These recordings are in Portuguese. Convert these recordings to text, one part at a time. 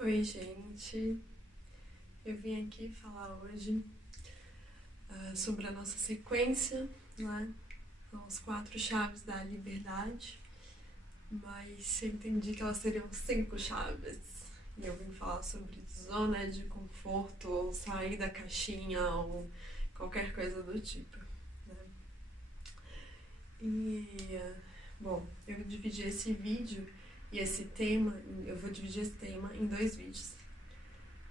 Oi, gente. Eu vim aqui falar hoje sobre a nossa sequência, né? As 4 chaves da liberdade, mas eu entendi que elas seriam 5 chaves. E eu vim falar sobre zona de conforto, ou sair da caixinha, ou qualquer coisa do tipo, né? Bom, eu dividi esse vídeo e esse tema, eu vou dividir esse tema em 2 vídeos.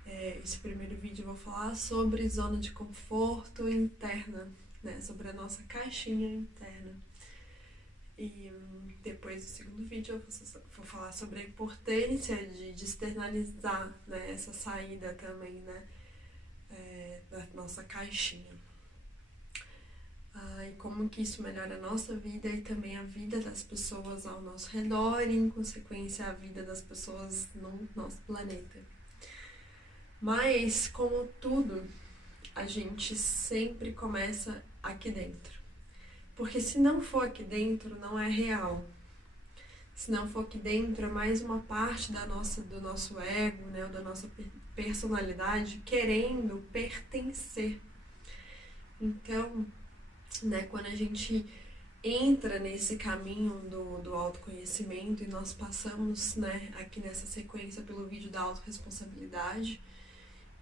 Esse primeiro vídeo eu vou falar sobre zona de conforto interna, né? Sobre a nossa caixinha interna. E depois do segundo vídeo eu vou falar sobre a importância de externalizar, né? Essa saída também, né? Da nossa caixinha. E como que isso melhora a nossa vida e também a vida das pessoas ao nosso redor e, em consequência, a vida das pessoas no nosso planeta. Mas, como tudo, a gente sempre começa aqui dentro. Porque se não for aqui dentro, não é real. Se não for aqui dentro, é mais uma parte do nosso ego, né, ou da nossa personalidade querendo pertencer. Então, né, quando a gente entra nesse caminho do autoconhecimento e nós passamos, né, aqui nessa sequência pelo vídeo da autorresponsabilidade,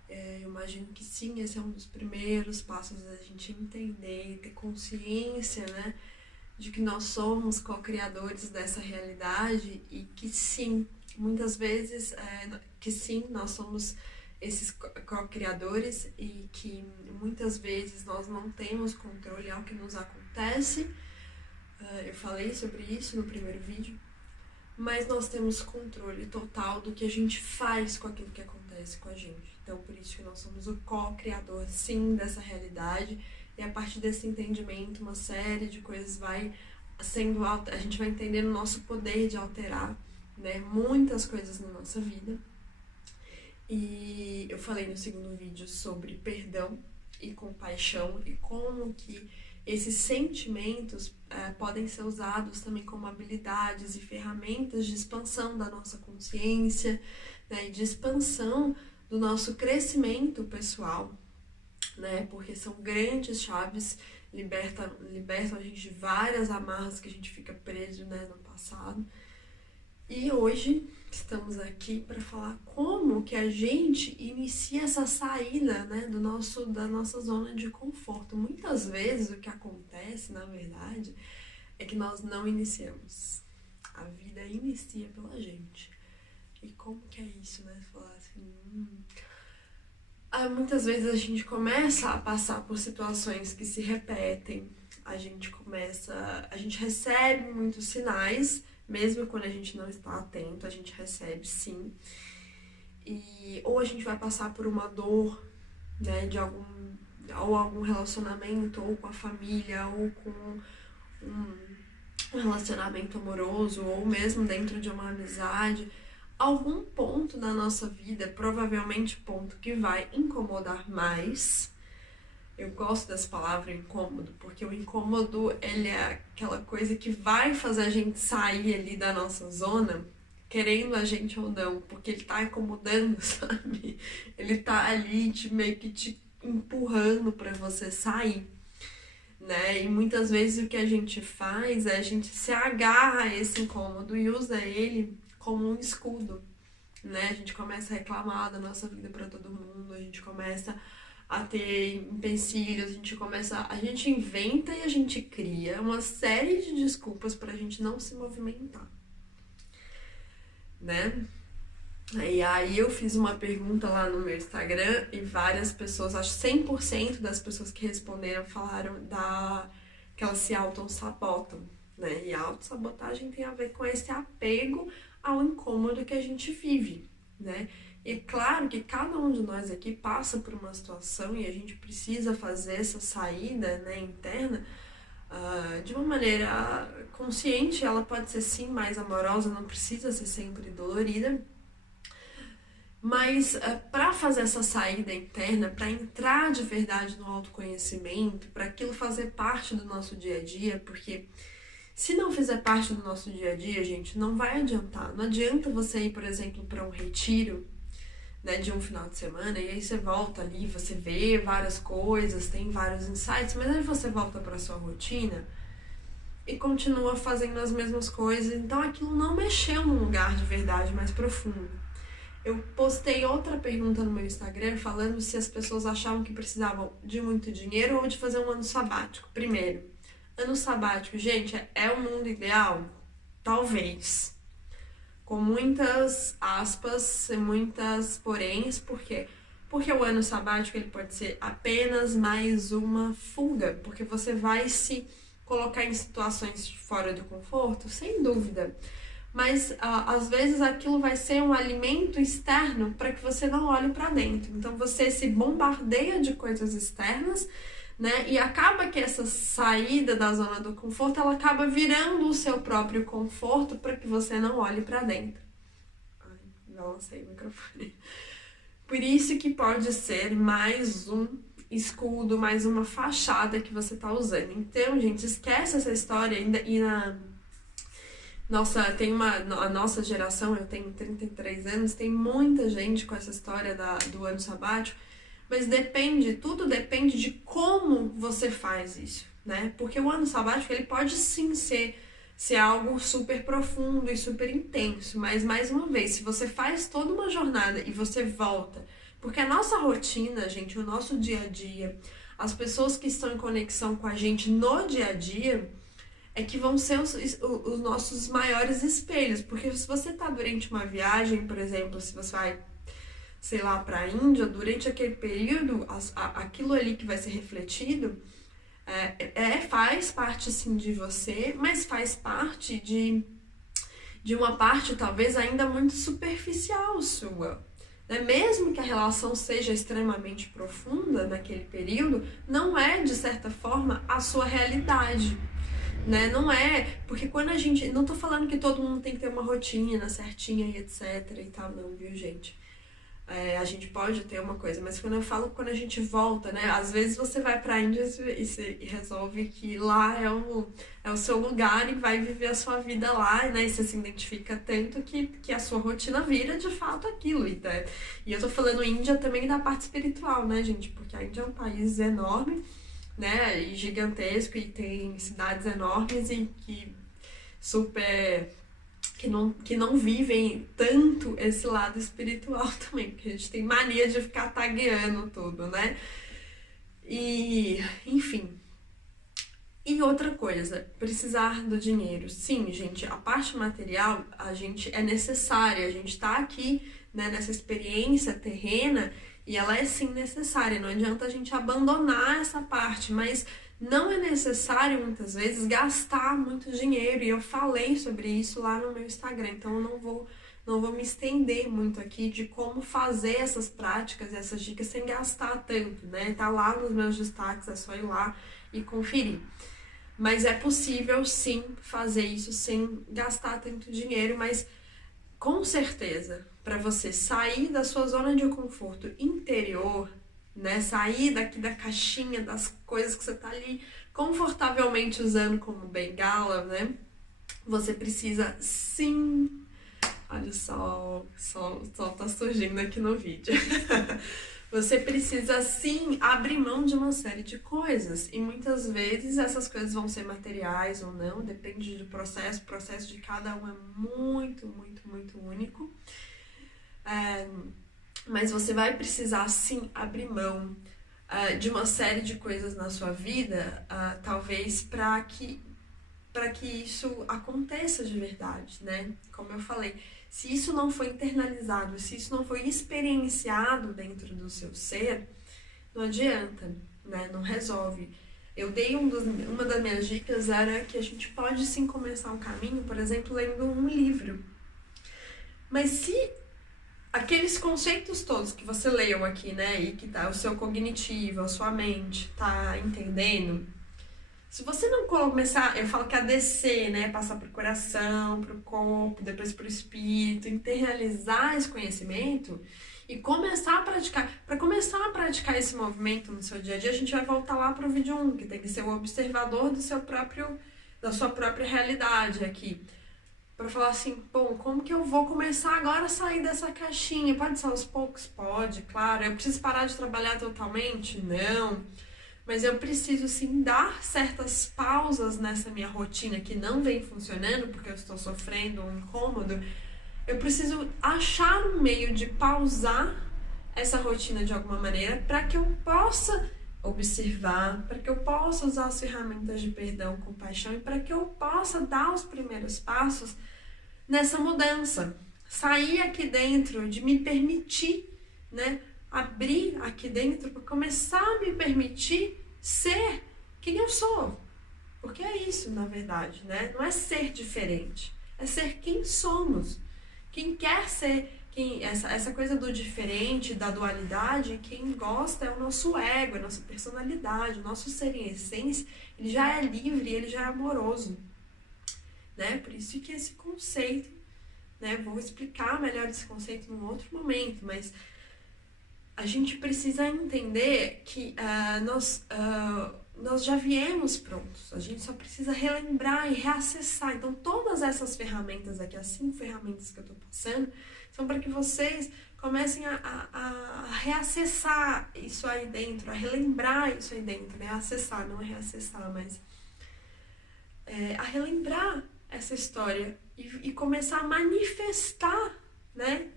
eu imagino que sim, esse é um dos primeiros passos da gente entender e ter consciência, né, de que nós somos co-criadores dessa realidade e que sim, muitas vezes, que sim, nós somos esses co-criadores e que muitas vezes nós não temos controle ao que nos acontece. Eu falei sobre isso no primeiro vídeo, mas nós temos controle total do que a gente faz com aquilo que acontece com a gente. Então, por isso que nós somos o co-criador, sim, dessa realidade. E a partir desse entendimento, uma série de coisas vai sendo... A gente vai entendendo o nosso poder de alterar, né, muitas coisas na nossa vida. E eu falei no segundo vídeo sobre perdão e compaixão e como que esses sentimentos podem ser usados também como habilidades e ferramentas de expansão da nossa consciência, né, e de expansão do nosso crescimento pessoal, né, porque são grandes chaves, libertam a gente de várias amarras que a gente fica preso, né, no passado. E hoje estamos aqui para falar como que a gente inicia essa saída, né, da nossa zona de conforto. Muitas vezes o que acontece, na verdade, é que nós não iniciamos. A vida inicia pela gente. E como que é isso, né? Falar assim... muitas vezes a gente começa a passar por situações que se repetem. A gente recebe muitos sinais, mesmo quando a gente não está atento, a gente recebe sim. Ou a gente vai passar por uma dor, né, ou algum relacionamento, ou com a família, ou com um relacionamento amoroso, ou mesmo dentro de uma amizade. Algum ponto na nossa vida, provavelmente ponto que vai incomodar mais. Eu gosto dessa palavra incômodo, porque o incômodo, ele é aquela coisa que vai fazer a gente sair ali da nossa zona, querendo a gente ou não, porque ele tá incomodando, sabe? Ele tá ali meio que te empurrando para você sair, né? E muitas vezes o que a gente faz é a gente se agarra a esse incômodo e usa ele como um escudo, né? A gente começa a reclamar da nossa vida para todo mundo, a gente começa a ter empecilhos, a gente inventa e a gente cria uma série de desculpas para a gente não se movimentar, né? E aí eu fiz uma pergunta lá no meu Instagram e várias pessoas, acho 100% das pessoas que responderam falaram que elas se auto-sabotam, né? E a autossabotagem tem a ver com esse apego ao incômodo que a gente vive, né? E claro que cada um de nós aqui passa por uma situação e a gente precisa fazer essa saída, né, interna, de uma maneira consciente. Ela pode ser sim mais amorosa, não precisa ser sempre dolorida. Mas para fazer essa saída interna, para entrar de verdade no autoconhecimento, para aquilo fazer parte do nosso dia a dia, porque se não fizer parte do nosso dia a dia, gente, não vai adiantar. Não adianta você ir, por exemplo, para um retiro né, de um final de semana, e aí você volta ali, você vê várias coisas, tem vários insights, mas aí você volta para sua rotina e continua fazendo as mesmas coisas, então aquilo não mexeu num lugar de verdade mais profundo. Eu postei outra pergunta no meu Instagram falando se as pessoas achavam que precisavam de muito dinheiro ou de fazer um ano sabático. Primeiro, ano sabático, gente, é o mundo ideal? Talvez. Com muitas aspas e muitas poréns, por quê? Porque o ano sabático ele pode ser apenas mais uma fuga, porque você vai se colocar em situações fora do conforto, sem dúvida. Mas às vezes aquilo vai ser um alimento externo para que você não olhe para dentro. Então você se bombardeia de coisas externas, né? E acaba que essa saída da zona do conforto, ela acaba virando o seu próprio conforto para que você não olhe para dentro. Ai, não lancei o microfone. Por isso que pode ser mais um escudo, mais uma fachada que você tá usando. Então, gente, esquece essa história e a nossa geração, eu tenho 33 anos, tem muita gente com essa história do ano sabático, mas tudo depende de como você faz isso, né? Porque o ano sabático, ele pode sim ser algo super profundo e super intenso, mas mais uma vez, se você faz toda uma jornada e você volta, porque a nossa rotina, gente, o nosso dia a dia, as pessoas que estão em conexão com a gente no dia a dia, é que vão ser os nossos maiores espelhos, porque se você tá durante uma viagem, por exemplo, se você vai, sei lá, para a Índia, durante aquele período, aquilo ali que vai ser refletido faz parte sim de você, mas faz parte de uma parte talvez ainda muito superficial sua. Né? Mesmo que a relação seja extremamente profunda naquele período, não é, de certa forma, a sua realidade. Né? Não é, porque quando a gente... Não tô falando que todo mundo tem que ter uma rotina certinha e etc e tal, não, viu, gente? A gente pode ter uma coisa, mas quando eu falo quando a gente volta, né? Às vezes você vai pra Índia e resolve que lá é o seu lugar e vai viver a sua vida lá, né? E você se identifica tanto que a sua rotina vira de fato aquilo. E eu tô falando Índia também da parte espiritual, né, gente? Porque a Índia é um país enorme, né? E gigantesco, e tem cidades enormes e que não vivem tanto esse lado espiritual também, porque a gente tem mania de ficar tagueando tudo, né? E, enfim. E outra coisa, precisar do dinheiro. Sim, gente, a parte material, a gente é necessária, a gente tá aqui, né, nessa experiência terrena, e ela é sim necessária, não adianta a gente abandonar essa parte, mas não é necessário, muitas vezes, gastar muito dinheiro, e eu falei sobre isso lá no meu Instagram, então eu não vou me estender muito aqui de como fazer essas práticas, essas dicas sem gastar tanto, né? Tá lá nos meus destaques, é só ir lá e conferir. Mas é possível, sim, fazer isso sem gastar tanto dinheiro, mas com certeza, para você sair da sua zona de conforto interior, né, sair daqui da caixinha das coisas que você tá ali confortavelmente usando como bengala, né? Você precisa sim. Olha só, o sol tá surgindo aqui no vídeo. Você precisa sim abrir mão de uma série de coisas. E muitas vezes essas coisas vão ser materiais ou não, depende do processo. O processo de cada um é muito, muito, muito único. Mas você vai precisar sim abrir mão de uma série de coisas na sua vida, talvez para que isso aconteça de verdade, né? Como eu falei, se isso não foi internalizado, se isso não foi experienciado dentro do seu ser, não adianta, né? Não resolve. Eu dei uma das minhas dicas era que a gente pode sim começar um caminho, por exemplo, lendo um livro. Mas se aqueles conceitos todos que você leu aqui, né, e que tá o seu cognitivo, a sua mente tá entendendo, se você não começar, eu falo que a descer, né, passar pro coração, pro corpo, depois pro espírito, internalizar esse conhecimento e começar a praticar. Para começar a praticar esse movimento no seu dia a dia, a gente vai voltar lá pro vídeo 1, que tem que ser o observador da sua própria realidade aqui. Pra falar assim, bom, como que eu vou começar agora a sair dessa caixinha? Pode ser aos poucos? Pode, claro. Eu preciso parar de trabalhar totalmente? Não. Mas eu preciso sim dar certas pausas nessa minha rotina que não vem funcionando porque eu estou sofrendo um incômodo. Eu preciso achar um meio de pausar essa rotina de alguma maneira para que eu possa observar, para que eu possa usar as ferramentas de perdão, compaixão e para que eu possa dar os primeiros passos nessa mudança. Sair aqui dentro, de me permitir, né? Abrir aqui dentro para começar a me permitir ser quem eu sou. Porque é isso, na verdade, né? Não é ser diferente, é ser quem somos. Quem quer ser, essa coisa do diferente, da dualidade, quem gosta é o nosso ego, a nossa personalidade, o nosso ser em essência, ele já é livre, ele já é amoroso, né? Por isso que esse conceito, né? Vou explicar melhor esse conceito num outro momento, mas a gente precisa entender que nós já viemos prontos, a gente só precisa relembrar e reacessar. Então, todas essas ferramentas aqui, as 5 ferramentas que eu estou passando, são para que vocês comecem a reacessar isso aí dentro, a relembrar isso aí dentro, né? Acessar, não é reacessar, mas a relembrar essa história e começar a manifestar, né?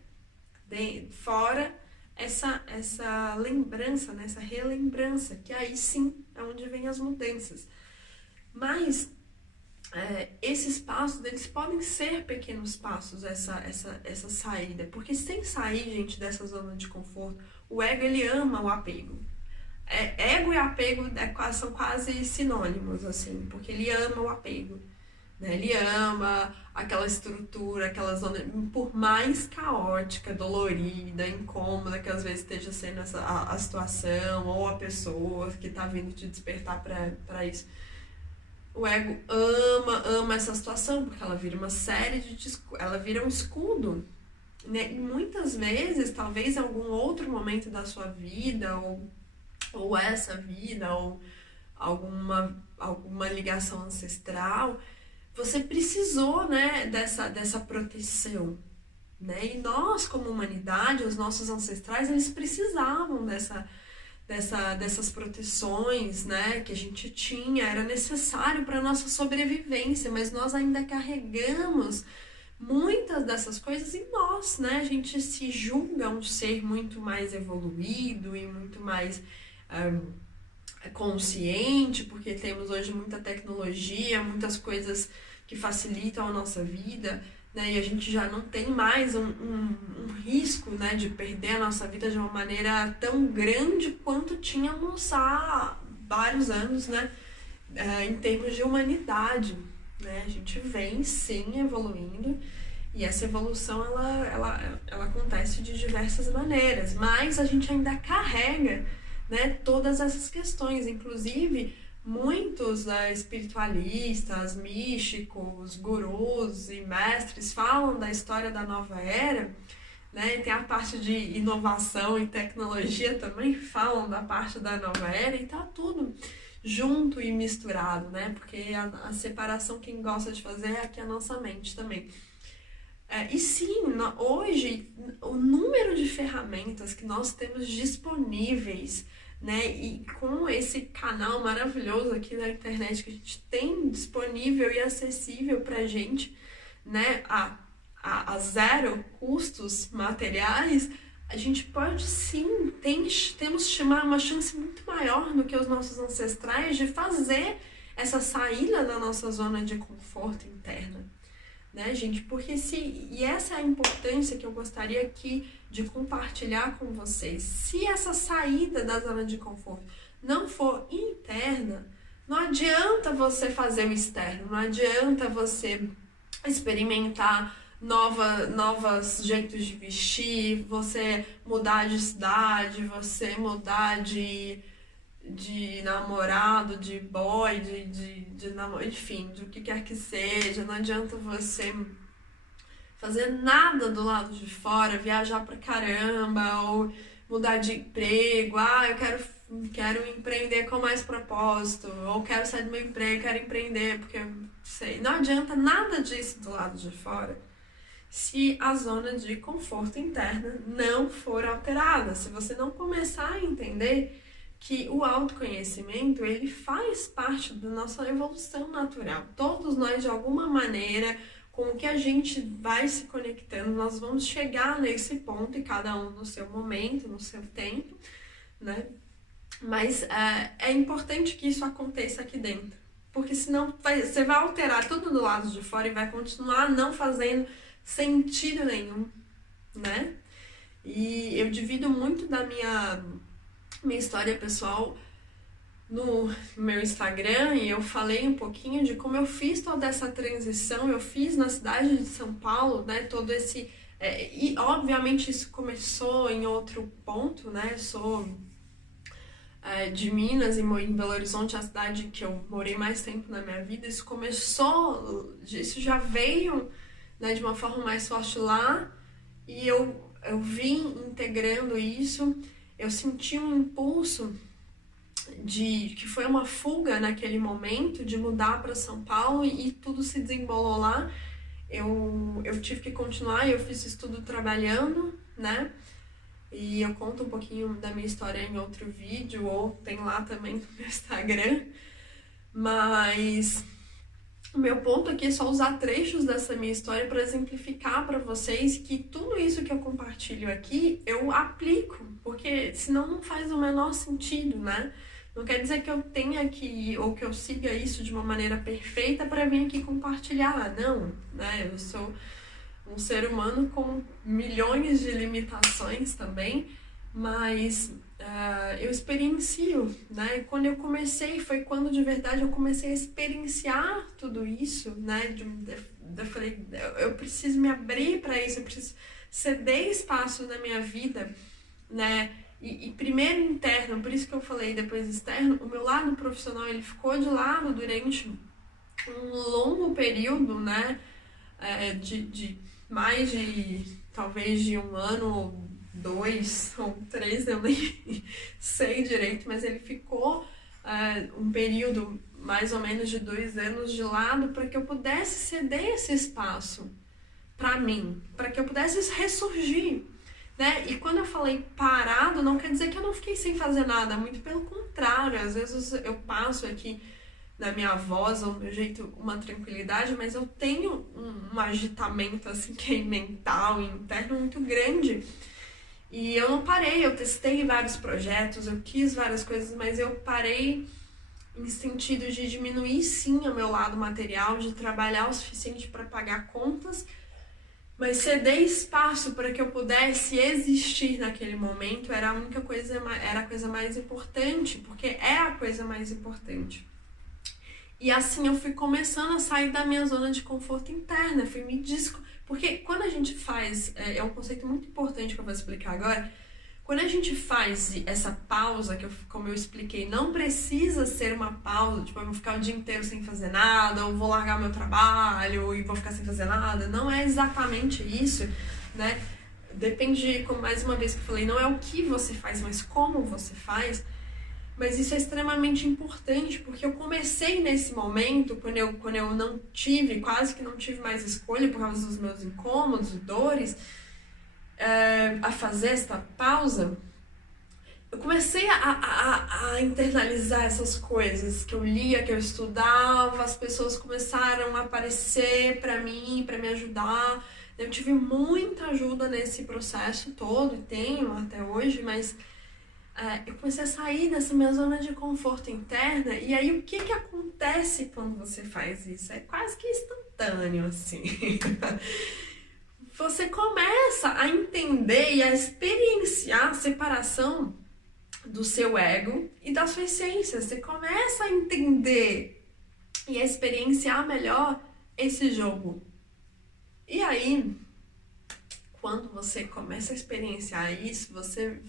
Fora essa lembrança, né? Essa relembrança, que aí sim é onde vem as mudanças. Mas esses passos, eles podem ser pequenos passos, essa saída. Porque sem sair, gente, dessa zona de conforto, o ego, ele ama o apego. Ego e apego são quase sinônimos, assim, porque ele ama o apego. Né? Ele ama aquela estrutura, aquela zona, por mais caótica, dolorida, incômoda que às vezes esteja sendo a situação ou a pessoa que está vindo te despertar para isso. O ego ama essa situação, porque ela vira uma série ela vira um escudo, né? E muitas vezes, talvez em algum outro momento da sua vida, ou essa vida, ou alguma ligação ancestral, você precisou, né, dessa proteção, né? E nós, como humanidade, os nossos ancestrais, eles precisavam dessas proteções, né, que a gente tinha, era necessário para a nossa sobrevivência, mas nós ainda carregamos muitas dessas coisas em nós, né? A gente se julga um ser muito mais evoluído e muito mais consciente, porque temos hoje muita tecnologia, muitas coisas que facilitam a nossa vida, né? E a gente já não tem mais um risco, né, de perder a nossa vida de uma maneira tão grande quanto tínhamos há vários anos, né, em termos de humanidade, né? A gente vem sim evoluindo e essa evolução ela acontece de diversas maneiras, mas a gente ainda carrega, né, todas essas questões, inclusive muitos espiritualistas, místicos, gurus e mestres falam da história da nova era, né? E tem a parte de inovação e tecnologia também, falam da parte da nova era, e tá tudo junto e misturado, né? Porque a separação quem gosta de fazer é aqui a nossa mente também. E sim, hoje o número de ferramentas que nós temos disponíveis, né, e com esse canal maravilhoso aqui na internet que a gente tem disponível e acessível pra gente, né, a zero custos materiais, a gente pode sim, temos uma chance muito maior do que os nossos ancestrais de fazer essa saída da nossa zona de conforto interna, né, gente? Porque e essa é a importância que eu gostaria aqui de compartilhar com vocês. Se essa saída da zona de conforto não for interna, não adianta você fazer o externo, não adianta você experimentar novos jeitos de vestir, você mudar de cidade, você mudar de namorado, de boy, enfim, do que quer que seja. Não adianta você fazer nada do lado de fora, viajar pra caramba, ou mudar de emprego, eu quero empreender com mais propósito, ou quero sair do meu emprego, quero empreender, porque sei. Não adianta nada disso do lado de fora se a zona de conforto interna não for alterada, se você não começar a entender que o autoconhecimento, ele faz parte da nossa evolução natural. Todos nós, de alguma maneira, com o que a gente vai se conectando, nós vamos chegar nesse ponto, e cada um no seu momento, no seu tempo, né? Mas é importante que isso aconteça aqui dentro, porque senão você vai alterar tudo do lado de fora e vai continuar não fazendo sentido nenhum, né? E eu divido muito da minha história pessoal no meu Instagram, e eu falei um pouquinho de como eu fiz toda essa transição. Eu fiz na cidade de São Paulo, né, todo esse... e obviamente isso começou em outro ponto, né? Sou de Minas, e em Belo Horizonte, a cidade que eu morei mais tempo na minha vida. Isso já veio, né, de uma forma mais forte lá, e eu vim integrando isso. Eu senti um impulso que foi uma fuga naquele momento, de mudar para São Paulo, e tudo se desembolou lá. Eu tive que continuar, eu fiz estudo trabalhando, né? E eu conto um pouquinho da minha história em outro vídeo, ou tem lá também no meu Instagram. Mas o meu ponto aqui é só usar trechos dessa minha história para exemplificar para vocês que tudo isso que eu compartilho aqui, eu aplico, porque senão não faz o menor sentido, né? Não quer dizer que eu tenha que, ou que eu siga isso de uma maneira perfeita para vir aqui compartilhar, não, né? Eu sou um ser humano com milhões de limitações também, mas eu experiencio, né? Quando eu comecei, foi quando de verdade eu comecei a experienciar tudo isso, né? Eu falei, eu preciso me abrir para isso, eu preciso ceder espaço na minha vida, né? E primeiro interno, por isso que eu falei depois externo, o meu lado profissional, ele ficou de lado durante um longo período, né? De mais de, talvez de 1 ano, ou 2 ou 3, eu nem sei direito, mas ele ficou um período mais ou menos de 2 anos de lado, para que eu pudesse ceder esse espaço para mim, para que eu pudesse ressurgir, né? E quando eu falei parado, não quer dizer que eu não fiquei sem fazer nada, muito pelo contrário. Às vezes eu passo aqui na minha voz, ou no meu jeito, uma tranquilidade, mas eu tenho um agitamento assim, que é mental e interno muito grande. E eu não parei, eu testei vários projetos, eu quis várias coisas, mas eu parei em sentido de diminuir sim o meu lado material, de trabalhar o suficiente para pagar contas, mas ceder espaço para que eu pudesse existir naquele momento era a coisa mais importante, porque é a coisa mais importante. E assim eu fui começando a sair da minha zona de conforto interna, porque quando a gente faz, é um conceito muito importante que eu vou explicar agora, quando a gente faz essa pausa, como eu expliquei, não precisa ser uma pausa, tipo, eu vou ficar o dia inteiro sem fazer nada, ou vou largar meu trabalho e vou ficar sem fazer nada, não é exatamente isso, né? Depende, como mais uma vez que eu falei, não é o que você faz, mas como você faz. Mas isso é extremamente importante, porque eu comecei nesse momento, quando eu não tive, quase que não tive mais escolha por causa dos meus incômodos, dores, a fazer esta pausa. Eu comecei a internalizar essas coisas que eu lia, que eu estudava, as pessoas começaram a aparecer para mim, para me ajudar. Eu tive muita ajuda nesse processo todo, e tenho até hoje, mas eu comecei a sair dessa minha zona de conforto interna. E aí o que acontece quando você faz isso? É quase que instantâneo, assim. Você começa a entender e a experienciar a separação do seu ego e da sua essência. Você começa a entender e a experienciar melhor esse jogo. E aí, quando você começa a experienciar isso, você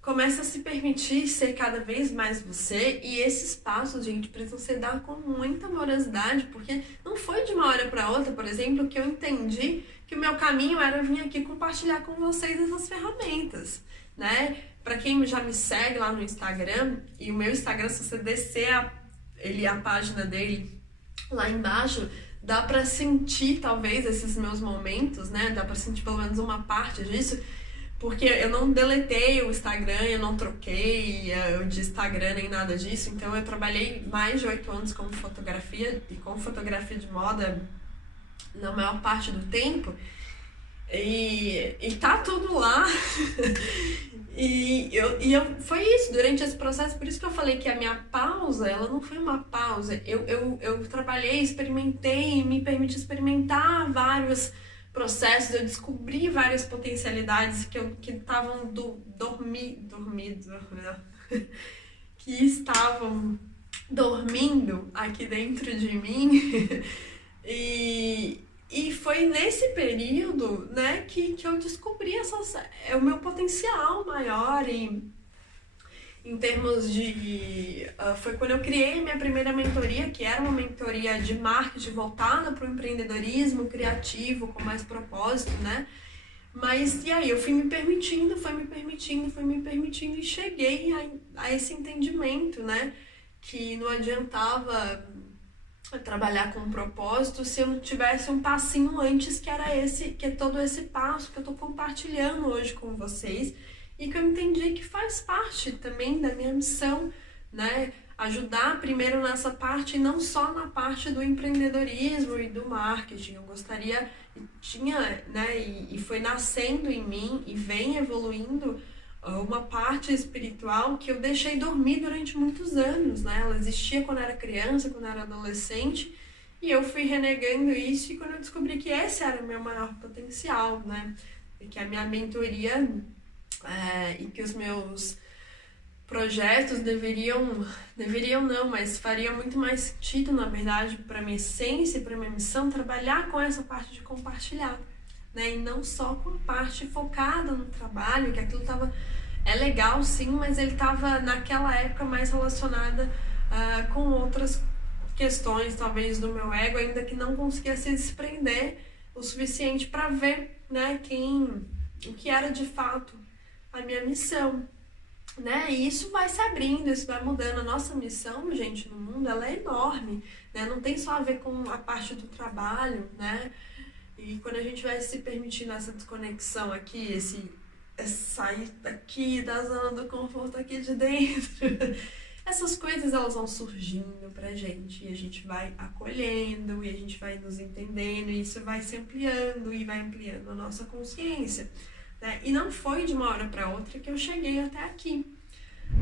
começa a se permitir ser cada vez mais você, e esses passos, gente, precisam ser dados com muita amorosidade, porque não foi de uma hora para outra, por exemplo, que eu entendi que o meu caminho era vir aqui compartilhar com vocês essas ferramentas, né? Para quem já me segue lá no Instagram, e o meu Instagram, se você descer a página dele lá embaixo, dá pra sentir talvez esses meus momentos, né? Dá pra sentir pelo menos uma parte disso, porque eu não deletei o Instagram, eu não troquei de Instagram nem nada disso, então eu trabalhei mais de 8 anos com fotografia e com fotografia de moda na maior parte do tempo, e tá tudo lá. Foi isso, durante esse processo, por isso que eu falei que a minha pausa, ela não foi uma pausa. Eu trabalhei, experimentei, me permiti experimentar vários processos, eu descobri várias potencialidades que estavam que estavam dormindo aqui dentro de mim. E foi nesse período, né, que eu descobri o meu potencial maior em termos de... foi quando eu criei minha primeira mentoria, que era uma mentoria de marketing voltada para o empreendedorismo criativo, com mais propósito, né? Mas, e aí, eu fui me permitindo e cheguei a esse entendimento, né? Que não adiantava trabalhar com um propósito se eu não tivesse um passinho antes, que é todo esse passo que eu tô compartilhando hoje com vocês e que eu entendi que faz parte também da minha missão, né? Ajudar primeiro nessa parte e não só na parte do empreendedorismo e do marketing. Eu gostaria, e foi nascendo em mim e vem evoluindo uma parte espiritual que eu deixei dormir durante muitos anos, né? Ela existia quando eu era criança, quando eu era adolescente, e eu fui renegando isso, e quando eu descobri que esse era o meu maior potencial, né? E que a minha mentoria e que os meus projetos deveriam não, mas faria muito mais sentido, na verdade, para minha essência e para minha missão, trabalhar com essa parte de compartilhar, né? E não só com a parte focada no trabalho, que aquilo é legal sim, mas ele estava naquela época mais relacionada com outras questões, talvez do meu ego, ainda que não conseguia se desprender o suficiente para ver, né, o que era de fato a minha missão, né? E isso vai se abrindo, isso vai mudando. A nossa missão, gente, no mundo, ela é enorme, né? Não tem só a ver com a parte do trabalho, né? E quando a gente vai se permitindo essa desconexão aqui, sair daqui da zona do conforto aqui de dentro, essas coisas elas vão surgindo pra gente, e a gente vai acolhendo, e a gente vai nos entendendo, e isso vai se ampliando e vai ampliando a nossa consciência, né? E não foi de uma hora para outra que eu cheguei até aqui,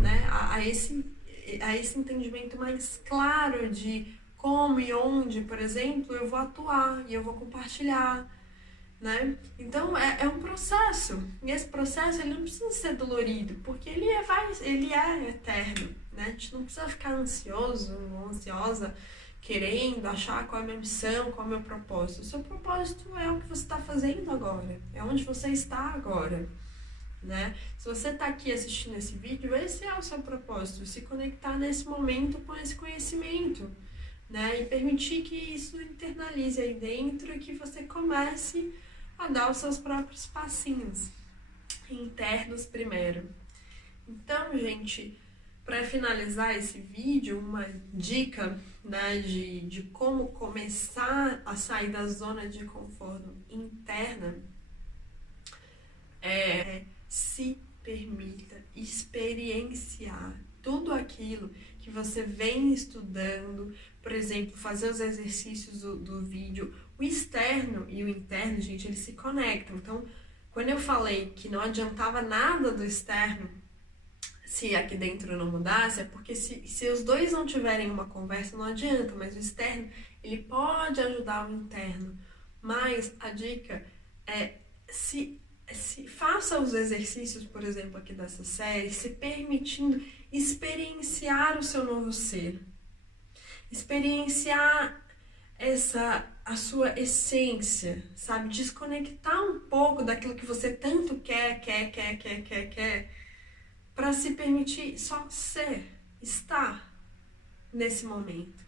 né? A esse entendimento mais claro de como e onde, por exemplo, eu vou atuar e eu vou compartilhar, né? Então é um processo, e esse processo ele não precisa ser dolorido, porque ele é eterno, né? A gente não precisa ficar ansioso ou ansiosa querendo achar qual é a minha missão, qual é o meu propósito. O seu propósito é o que você está fazendo agora, é onde você está agora, né? Se você está aqui assistindo esse vídeo, esse é o seu propósito, se conectar nesse momento com esse conhecimento, né? E permitir que isso internalize aí dentro e que você comece a dar os seus próprios passinhos internos primeiro. Então, gente, para finalizar esse vídeo, uma dica, né, de como começar a sair da zona de conforto interna se permita experienciar tudo aquilo que você vem estudando. Por exemplo, fazer os exercícios do vídeo. O externo e o interno, gente, eles se conectam. Então, quando eu falei que não adiantava nada do externo se aqui dentro não mudasse, é porque se os dois não tiverem uma conversa, não adianta. Mas o externo, ele pode ajudar o interno. Mas a dica é, se faça os exercícios, por exemplo, aqui dessa série, se permitindo experienciar o seu novo ser. Experienciar a sua essência, sabe? Desconectar um pouco daquilo que você tanto quer, para se permitir só ser, estar nesse momento,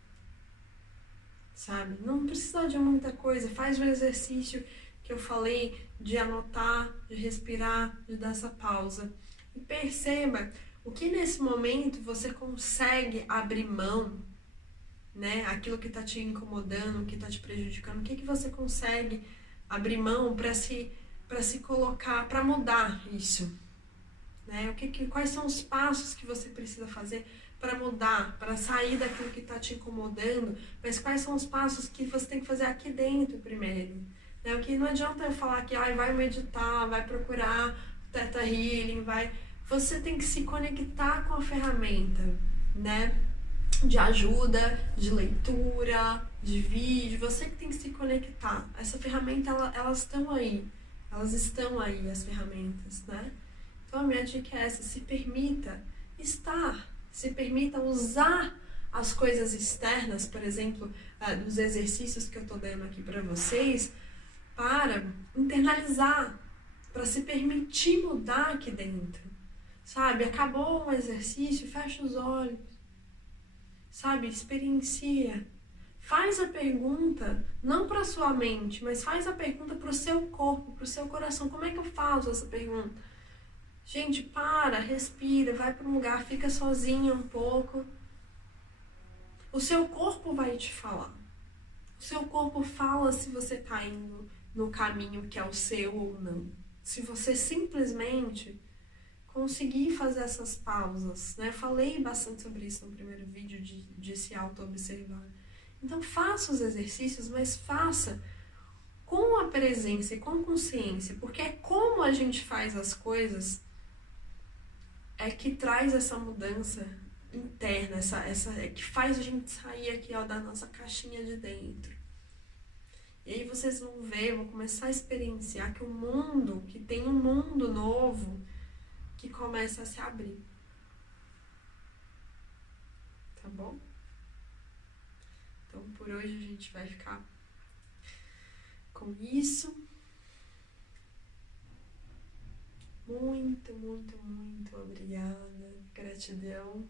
sabe? Não precisa de muita coisa, faz o exercício que eu falei de anotar, de respirar, de dar essa pausa. E perceba o que nesse momento você consegue abrir mão, né? Aquilo que está te incomodando, que está te prejudicando, o que você consegue abrir mão para se colocar, para mudar isso, né? Quais são os passos que você precisa fazer para mudar, para sair daquilo que está te incomodando, mas quais são os passos que você tem que fazer aqui dentro primeiro, né? O que não adianta eu falar que vai meditar, vai procurar Theta Healing, você tem que se conectar com a ferramenta, né? De ajuda, de leitura, de vídeo, você que tem que se conectar. Essa ferramenta, elas estão aí, as ferramentas, né? Então a minha dica é essa: se permita estar, se permita usar as coisas externas, por exemplo, dos exercícios que eu tô dando aqui para vocês, para internalizar, para se permitir mudar aqui dentro, sabe? Acabou um exercício, fecha os olhos, sabe? Experiencia. Faz a pergunta, não para sua mente, mas faz a pergunta para o seu corpo, para o seu coração. Como é que eu faço essa pergunta? Gente, para, respira, vai para um lugar, fica sozinha um pouco. O seu corpo vai te falar. O seu corpo fala se você está indo no caminho que é o seu ou não. Se você simplesmente conseguir fazer essas pausas, né? Eu falei bastante sobre isso no primeiro vídeo, de se auto-observar. Então faça os exercícios, mas faça com a presença e com consciência, porque é como a gente faz as coisas é que traz essa mudança interna, que faz a gente sair aqui, ó, da nossa caixinha de dentro. E aí vocês vão ver, vão começar a experienciar que tem um mundo novo que começa a se abrir. Tá bom? Então por hoje a gente vai ficar com isso. Muito, muito, muito obrigada. Gratidão.